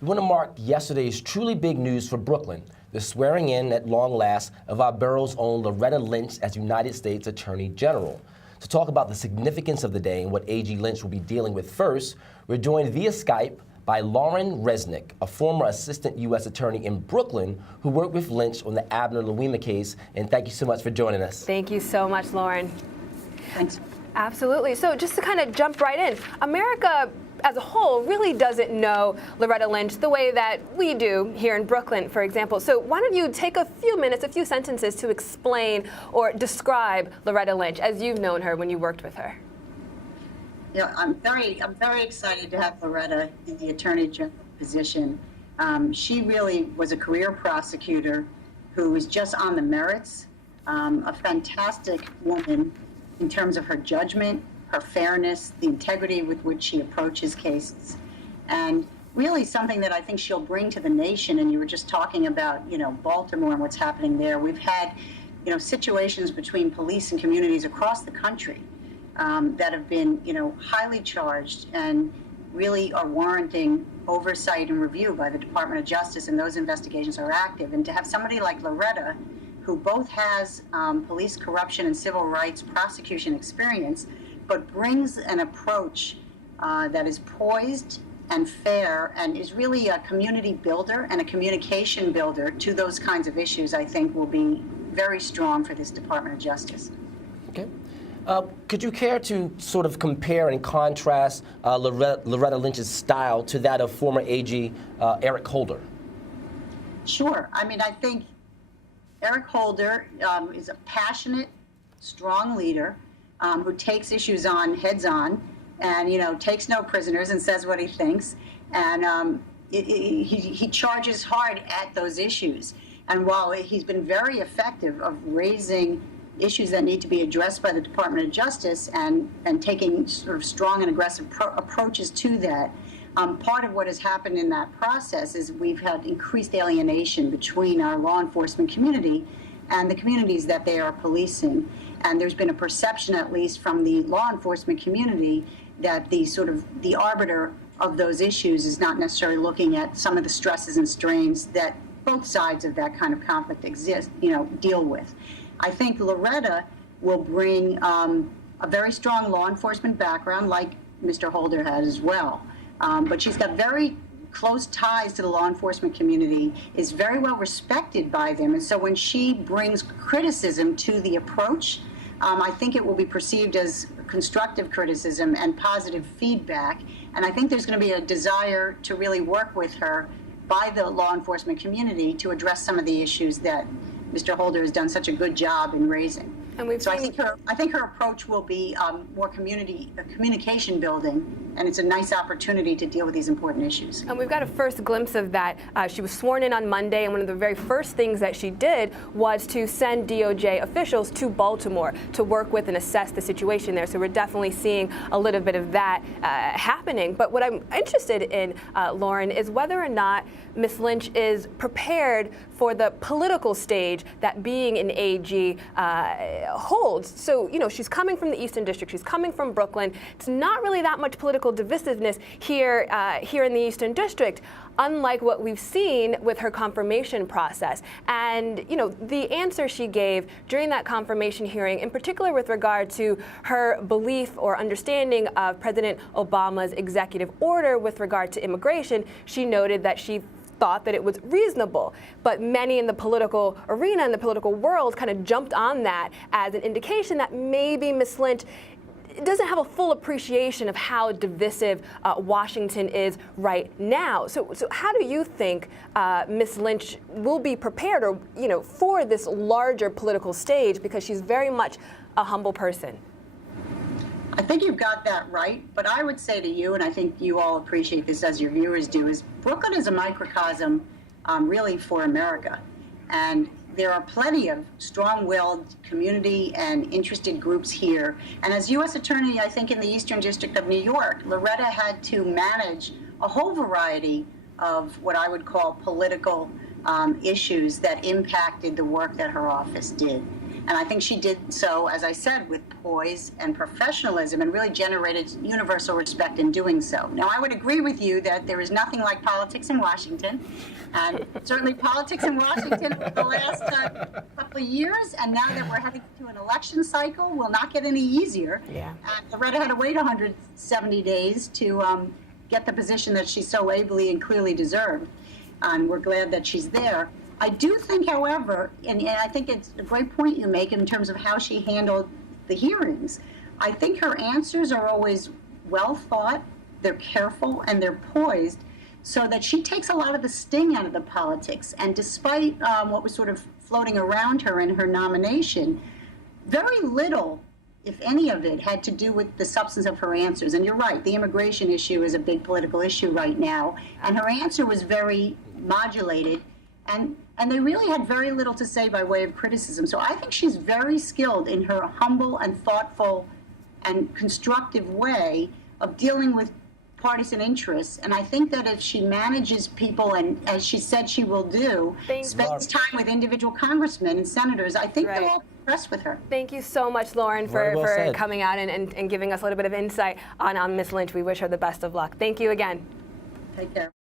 We want to mark yesterday's truly big news for Brooklyn, the swearing in at long last of our borough's own Loretta Lynch as United States Attorney General. To talk about the significance of the day and what AG Lynch will be dealing with first, we're joined via Skype by Lauren Resnick, a former assistant U.S. attorney in Brooklyn who worked with Lynch on the Abner Louima case. And thank you so much for joining us. Thank you so much, Lauren. Thanks. Absolutely. So just to kind of jump right in, America as a whole really doesn't know Loretta Lynch the way that we do here in Brooklyn, for example. So why don't you take a few minutes, a few sentences to explain or describe Loretta Lynch as you've known her when you worked with her? Yeah, I'm very excited to have Loretta in the Attorney General position. She really was a career prosecutor who was just on the merits, a fantastic woman in terms of her judgment, her fairness, the integrity with which she approaches cases, and really something that I think she'll bring to the nation. And you were just talking about, Baltimore and what's happening there. We've had, situations between police and communities across the country that have been, highly charged and really are warranting oversight and review by the Department of Justice, and those investigations are active. And to have somebody like Loretta, who both has police corruption and civil rights prosecution experience, but brings an approach that is poised and fair and is really a community builder and a communication builder to those kinds of issues, I think will be very strong for this Department of Justice. Okay. Could you care to sort of compare and contrast Loretta Lynch's style to that of former AG Eric Holder? Sure. I mean, I think Eric Holder is a passionate, strong leader who takes issues on heads on and, takes no prisoners and says what he thinks. And he charges hard at those issues. And while he's been very effective of raising issues that need to be addressed by the Department of Justice and taking sort of strong and aggressive approaches to that, part of what has happened in that process is we've had increased alienation between our law enforcement community and the communities that they are policing. And there's been a perception, at least from the law enforcement community, that the arbiter of those issues is not necessarily looking at some of the stresses and strains that both sides of that kind of conflict deal with. I think Loretta will bring a very strong law enforcement background, like Mr. Holder had as well. But she's got very close ties to the law enforcement community, is very well respected by them. And so when she brings criticism to the approach, I think it will be perceived as constructive criticism and positive feedback. And I think there's going to be a desire to really work with her by the law enforcement community to address some of the issues that Mr. Holder has done such a good job in raising. And so I think her approach will be more communication building, and it's a nice opportunity to deal with these important issues. And we've got a first glimpse of that. She was sworn in on Monday, and one of the very first things that she did was to send DOJ officials to Baltimore to work with and assess the situation there. So we're definitely seeing a little bit of that happening. But what I'm interested in, Lauren, is whether or not Ms. Lynch is prepared for the political stage that being an AG holds. So, she's coming from the Eastern District. She's coming from Brooklyn. It's not really that much political divisiveness here in the Eastern District, unlike what we've seen with her confirmation process. And, the answer she gave during that confirmation hearing, in particular with regard to her belief or understanding of President Obama's executive order with regard to immigration, she noted that she thought that it was reasonable, but many in the political arena, in the political world, kind of jumped on that as an indication that maybe Ms. Lynch doesn't have a full appreciation of how divisive Washington is right now. So how do you think Ms. Lynch will be prepared, or for this larger political stage, because she's very much a humble person? I think you've got that right, but I would say to you, and I think you all appreciate this as your viewers do, is Brooklyn is a microcosm really for America. And there are plenty of strong-willed community and interested groups here. And as U.S. Attorney, I think in the Eastern District of New York, Loretta had to manage a whole variety of what I would call political issues that impacted the work that her office did. And I think she did so, as I said, with poise and professionalism, and really generated universal respect in doing so. Now, I would agree with you that there is nothing like politics in Washington, and certainly politics in Washington over the last couple of years, and now that we're heading to an election cycle, will not get any easier. Yeah. Loretta had to wait 170 days to get the position that she so ably and clearly deserved, and we're glad that she's there. I do think, however, and I think it's a great point you make in terms of how she handled the hearings. I think her answers are always well thought, they're careful, and they're poised, so that she takes a lot of the sting out of the politics. And despite what was sort of floating around her in her nomination, very little, if any of it, had to do with the substance of her answers. And you're right, the immigration issue is a big political issue right now, and her answer was very modulated. And they really had very little to say by way of criticism. So I think she's very skilled in her humble and thoughtful and constructive way of dealing with partisan interests. And I think that if she manages people, and as she said she will do, spends time with individual congressmen and senators, I think they'll all be impressed with her. Thank you so much, Lauren, for coming out and giving us a little bit of insight on Ms. Lynch. We wish her the best of luck. Thank you again. Take care.